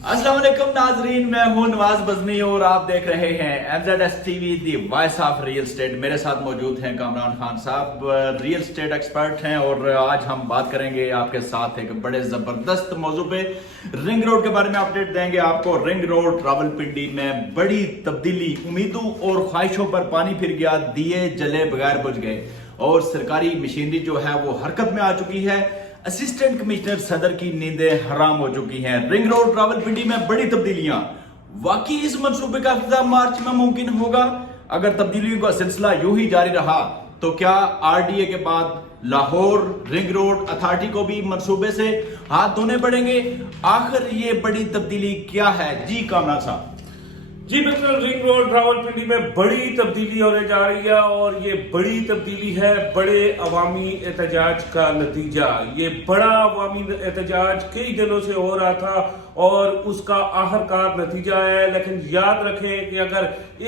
अस्सलाम वालेकुम नाजरीन, मैं हूं नवाज बजनी और आप देख रहे हैं MZS TV the voice of real estate. मेरे साथ मौजूद हैं कामरान खान साहब, रियल स्टेट एक्सपर्ट हैं और आज हम बात करेंगे आपके साथ एक बड़े जबरदस्त मौजू पे, रिंग रोड के बारे में अपडेट देंगे आपको। रिंग रोड रावलपिंडी में बड़ी तब्दीली, उम्मीदों और ख्वाहिशों पर पानी फिर गया, दिए जले बगैर बुझ गए और सरकारी मशीनरी जो है वो हरकत में आ चुकी है। असिस्टेंट कमिश्नर सदर की नींदें हराम हो चुकी हैं। रिंग रोड रावलपिंडी में बड़ी तब्दीलियां, वाकई इस मंसूबे का इफ्तिताह मार्च में मुमकिन होगा? अगर तब्दीलियों का सिलसिला यूं ही जारी रहा तो क्या RDA के बाद लाहौर रिंग रोड अथॉरिटी को भी मंसूबे से हाथ धोने पड़ेंगे? आखिर ये बड़ी तब्दीली क्या है? जी कामरान साहब। जी बिल्कुल, रिंग रोड रावलपिंडी में बड़ी तब्दीली होने जा रही है और ये बड़ी तब्दीली है बड़े अवामी एहतजाज का नतीजा। ये बड़ा अवामी एहतजाज कई दिनों से हो रहा था और उसका आखिरकार नतीजा है। लेकिन याद रखें कि अगर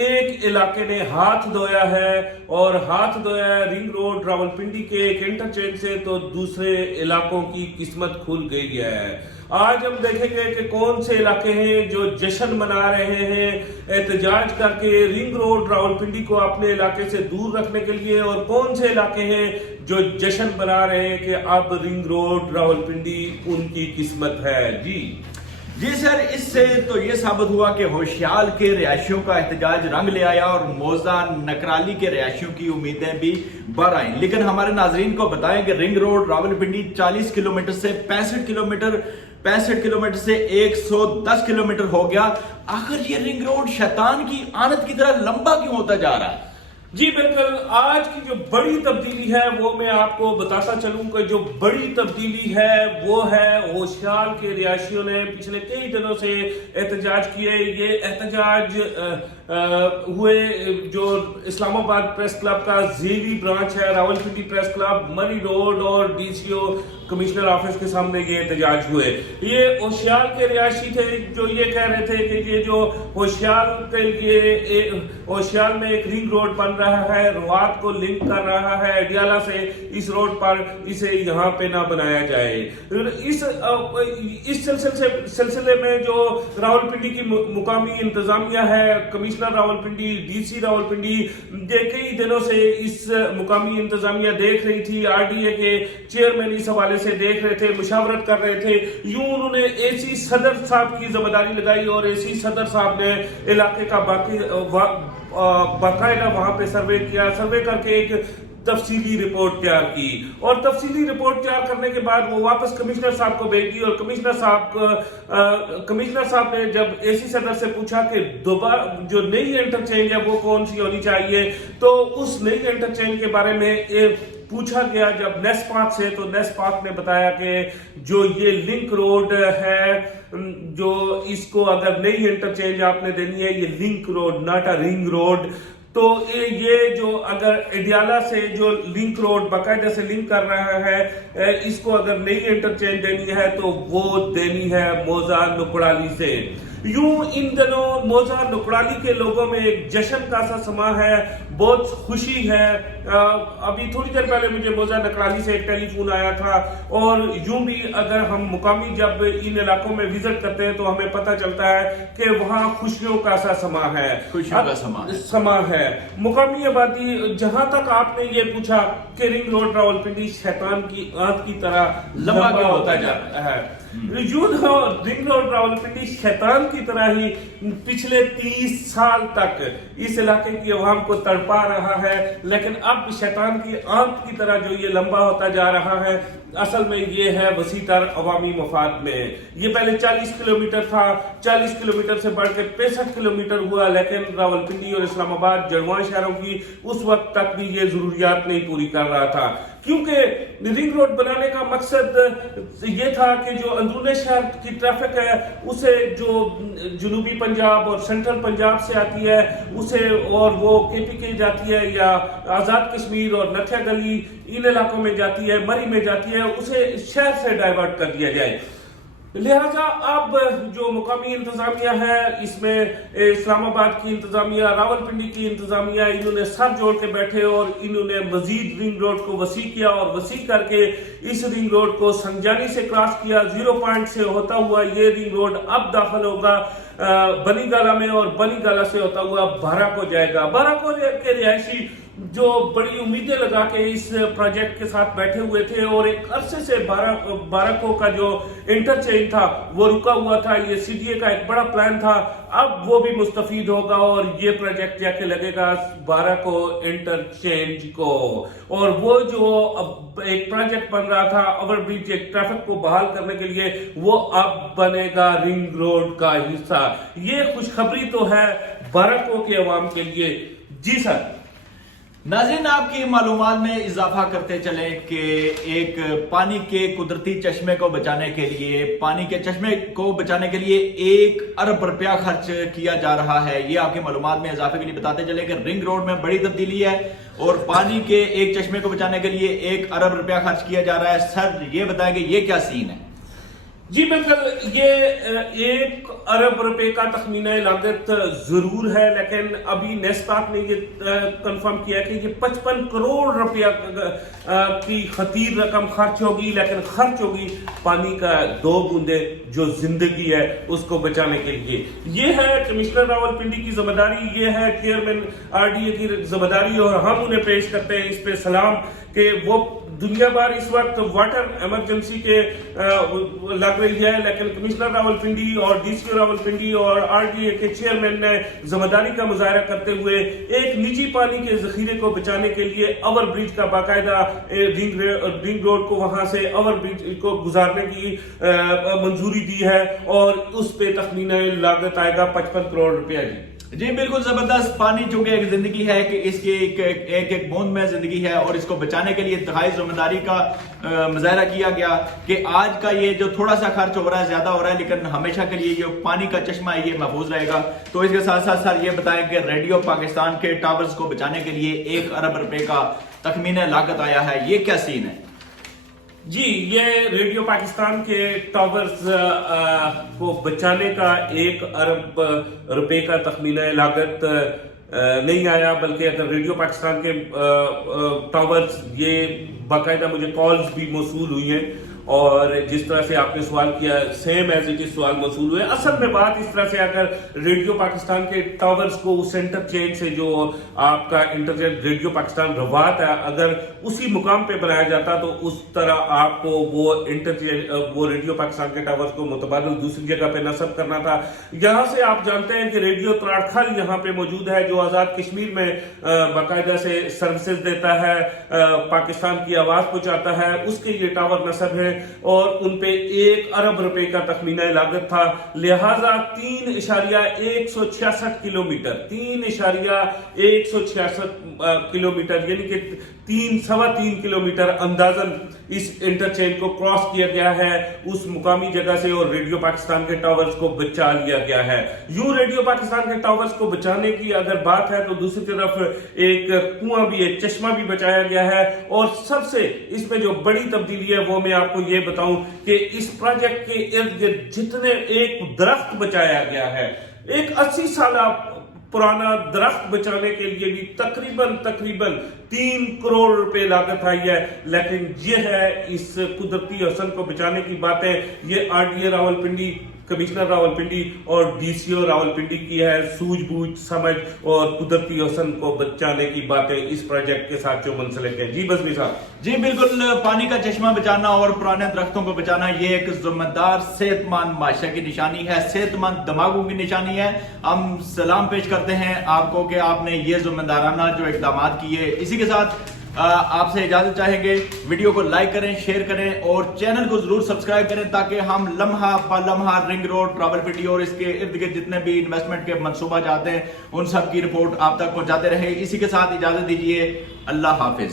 एक इलाके ने हाथ धोया है और हाथ धोया है रिंग रोड रावलपिंडी के एक इंटरचेंज से, तो दूसरे इलाकों की किस्मत खुल गई है। आज हम देखेंगे कि कौन से इलाके हैं जो जश्न मना रहे हैं एहतजाज करके रिंग रोड रावलपिंडी को अपने इलाके से दूर रखने के लिए, और कौन से इलाके हैं जो जश्न मना रहे हैं कि अब रिंग रोड रावलपिंडी उनकी किस्मत है। जी सर, इससे तो ये साबित हुआ कि होशियाल के रिहायशियों का एहतजाज रंग ले आया और मौजा नकराली के रिहायशियों की उम्मीदें भी बढ़ आई। लेकिन हमारे नाजरीन को बताएं कि रिंग रोड रावलपिंडी 40 किलोमीटर से 65 किलोमीटर से 110 किलोमीटर हो गया। आखिर ये रिंग रोड शैतान की आनत की तरह लंबा क्यों होता जा रहा है? जी बिल्कुल, आज की जो बड़ी तब्दीली है वो मैं आपको बताता चलूं कि जो बड़ी तब्दीली है वो है होशियार के रिहायशियों ने पिछले कई दिनों से एहतजाज किए। ये एहतजाज हुए जो इस्लामाबाद प्रेस क्लब का जेवी ब्रांच है, रावलपिंडी प्रेस क्लब, मरी रोड और DCO कमिश्नर ऑफिस के सामने ये एहतजाज हुए। ये होशियार के रिहायशी थे जो ये कह रहे थे कि ये जो होशियार के लिए होशियार में एक रिंग रोड बन रहा है, रुआत को लिंक कर रहा है अडियाला से, इस रोड पर इसे यहाँ पे ना बनाया जाए। इस सिलसिले में जो रावलपिंडी की मुकामी इंतजामिया है, कमिश्नर रावलपिंडी, DC रावलपिंडी, ये कई दिनों से इस मुकामी इंतजामिया देख रही थी। RDA के चेयरमैन इस हवाले से देख रहे थे, मुशावरत कर रहे थे। यूं उन्होंने AC सदर साहब की जिम्मेदारी लगाई और AC सदर साहब ने इलाके का बाकायदा वहां पे सर्वे किया। सर्वे करके एक तफसीली रिपोर्ट तैयार की और तफसीली रिपोर्ट तैयार करने के बाद वो वापस कमिश्नर साहब को भेज दी। और कमिश्नर साहब ने जब AC सदर से पूछा कि दोबारा जो नई इंटरचेंज है वो कौन सी होनी चाहिए, तो उस नई इंटरचेंज के बारे में पूछा गया जब नेस्पाक से, तो नेस्पाक ने बताया कि जो ये लिंक रोड है, जो इसको अगर नई इंटरचेंज आपने देनी है, ये link road, not a ring road. तो ये जो अगर अडियाला से जो लिंक रोड बाकायदा से लिंक कर रहा है, इसको अगर नई इंटरचेंज देनी है तो वो देनी है मौजा नुकड़ाली से। यूं इन दिनों मौजा नुकड़ाली के लोगों में एक जश्न का सा समा है, बहुत खुशी है। अभी थोड़ी देर पहले मुझे मौजा नुकड़ाली से एक टेलीफोन आया था और यूं भी अगर हम मुकामी जब इन इलाकों में विजिट करते हैं तो हमें पता चलता है कि वहां खुशियों का सा समा है, खुशियों का समा है। मुकामी आबादी, जहां तक आपने ये पूछा कि रिंग रोड रावलपिंडी शैतान की आंत की तरह लंबा क्यों होता जा रहा है, रिंग रोड रावलपिंडी शैतान की तरह ही पिछले 30 साल तक इस इलाके की अवाम को तड़पा रहा है। लेकिन अब शैतान की आंत की तरह जो ये लंबा होता जा रहा है, असल में ये है वसीतर अवामी मफाद में। ये पहले 40 किलोमीटर था, 40 किलोमीटर से बढ़ के 65 किलोमीटर हुआ। लेकिन रावलपिंडी और इस्लामाबाद जड़वां शहरों की उस वक्त तक भी ये जरूरियात नहीं पूरी कर रहा था, क्योंकि रिंग रोड बनाने का मकसद ये था कि जो अंदरूनी शहर की ट्रैफिक है उसे जो जनूबी पंजाब और सेंट्रल पंजाब से आती है उसे, और वो KPK जाती है या आजाद कश्मीर और नथिया गली इन इलाकों में जाती है, मरी में जाती है, उसे शहर से डाइवर्ट कर दिया जाए। लिहाजा अब जो मुकामी इंतजामिया है, इसमें इस्लामाबाद की इंतजामिया, रावलपिंडी की इंतजामिया, इन्होंने सर जोड़ के बैठे और इन्होंने मजीद रिंग रोड को वसी किया और वसी करके इस रिंग रोड को संजानी से क्रॉस किया। 0 पॉइंट से होता हुआ ये रिंग रोड अब दाखिल होगा बनी गाला में और बनी गाला से होता हुआ बाराको जाएगा। बाराको के रिहायशी जो बड़ी उम्मीदें लगा के इस प्रोजेक्ट के साथ बैठे हुए थे और एक अरसे से बाराको का जो इंटरचेंज था वो रुका हुआ था, ये सीडीए का एक बड़ा प्लान था, अब वो भी मुस्तफीद होगा और ये प्रोजेक्ट जाके लगेगा बाराको इंटरचेंज को। और वो जो अब एक प्रोजेक्ट बन रहा था ओवरब्रिज, एक ट्रैफिक को बहाल करने के लिए, वो अब बनेगा रिंग रोड का हिस्सा। ये खुशखबरी तो है बाराको के अवाम के लिए। जी सर। नाज़रीन, आपकी मालूमात में इजाफा करते चले कि एक पानी के कुदरती चश्मे को बचाने के लिए, पानी के चश्मे को बचाने के लिए 1 अरब रुपया खर्च किया जा रहा है। ये आपकी मालूमात में इजाफे के लिए बताते चले कि रिंग रोड में बड़ी तब्दीली है और पानी के एक चश्मे को बचाने के लिए 1 अरब रुपया खर्च किया जा रहा है। सर, ये बताएं कि ये क्या सीन है? जी बिल्कुल, ये 1 अरब रुपए का तखमीना लागत जरूर है, लेकिन अभी नेस्पाक ने ये कंफर्म किया कि ये 55 करोड़ रुपया की खतीर रकम खर्च होगी, लेकिन खर्च होगी पानी का 2 बूंदे जो जिंदगी है उसको बचाने के लिए। ये है कमिश्नर रावलपिंडी की जिम्मेदारी, ये है चेयरमैन आरडीए की जिम्मेदारी और हम उन्हें पेश करते हैं इस पे सलाम कि वो दुनिया भर इस वक्त वाटर इमरजेंसी के लग रही है, लेकिन कमिश्नर रावलपिंडी और डीसी रावलपिंडी और आरडीए के चेयरमैन ने जिम्मेदारी का मुजाहरा करते हुए एक निजी पानी के जखीरे को बचाने के लिए ओवर ब्रिज का बाकायदा रिंग रोड को वहां से ओवर ब्रिज को गुजारने की मंजूरी दी है और उस पे तखमीना लागत आएगा 55 करोड़ रुपया। जी बिल्कुल जबरदस्त। पानी चूंकि एक जिंदगी है कि इसकी एक बूंद में जिंदगी है और इसको बचाने के लिए इंतहाई जिम्मेदारी का मुजाहरा किया गया कि आज का ये जो थोड़ा सा खर्च हो रहा है, ज्यादा हो रहा है, लेकिन हमेशा के लिए ये पानी का चश्मा है ये महफूज रहेगा। तो इसके साथ साथ सर ये बताएं कि रेडियो पाकिस्तान के टावर्स को बचाने के लिए 1 अरब रुपए का तखमीना लागत आया है, ये क्या सीन है? जी, ये रेडियो पाकिस्तान के टावर्स को बचाने का 1 अरब रुपए का तखमीना लागत नहीं आया, बल्कि अगर रेडियो पाकिस्तान के टावर्स, ये बाकायदा मुझे कॉल्स भी मौसूल हुई हैं और जिस तरह से आपने सवाल किया सेम एज इट इज सवाल मौसूल हुए। असल में बात इस तरह से, अगर रेडियो पाकिस्तान के टावर्स को उस इंटरचेंज से जो आपका इंटरचेंज रेडियो पाकिस्तान रवात है, अगर उसी मुकाम पे बनाया जाता तो उस तरह आपको वो इंटरचेंज वो रेडियो पाकिस्तान के टावर्स को मुतबादिल दूसरी जगह पे नस्ब करना था। यहाँ से आप जानते हैं कि रेडियो तराड़खल यहाँ पे मौजूद है जो आजाद कश्मीर में बाकायदा से सर्विसेज देता है, पाकिस्तान की आवाज पहुंचाता है, उसके ये टावर नस्ब है और उन पे 1 अरब रुपए का तखमीना लागत था। लिहाजा 3.166 किलोमीटर 3.166 किलोमीटर यानी कि 3.25 किलोमीटर अंदाजन इस इंटरचेंज को क्रॉस किया गया है उस मुकामी जगह से और रेडियो पाकिस्तान के टावर्स को बचा लिया गया है। यूं रेडियो पाकिस्तान के टावर्स को बचाने की अगर बात है तो दूसरी तरफ एक कुआं भी, एक चश्मा भी बचाया गया है। और सबसे इसमें जो बड़ी तब्दीली है वो मैं आपको ये बताऊं कि इस प्रोजेक्ट के इर्द गिर्द जितने एक दरख्त बचाया गया है, एक 80 साल पुराना दरख्त बचाने के लिए भी तकरीबन 3 करोड़ रुपए लागत आई है। लेकिन ये है इस कुदरती हसन को बचाने की बातें, ये आरडीए रावलपिंडी, कमिश्नर रावलपिंडी और डीसीओ रावलपिंडी की है सूझबूझ, समझ और कुदरती हसन को बचाने की बातें इस प्रोजेक्ट के साथ जो मुंसलिक है। जी बज़मी साहब। जी बिल्कुल, पानी का चश्मा बचाना और पुराने दरख्तों को बचाना ये एक जिम्मेदार सेहतमंद माशरे की निशानी है, सेहतमंद दिमागों की निशानी है। हम सलाम पेश करते हैं आपको कि आपने ये जिम्मेदाराना जो इकदाम किए। इसी के साथ आपसे इजाजत चाहेंगे। वीडियो को लाइक करें, शेयर करें और चैनल को जरूर सब्सक्राइब करें ताकि हम लम्हा ब लम्हा रिंग रोड, रावलपिंडी और इसके इर्द गिर्द जितने भी इन्वेस्टमेंट के मंसूबा जाते हैं उन सब की रिपोर्ट आप तक पहुंचाते रहे। इसी के साथ इजाजत दीजिए। अल्लाह हाफिज।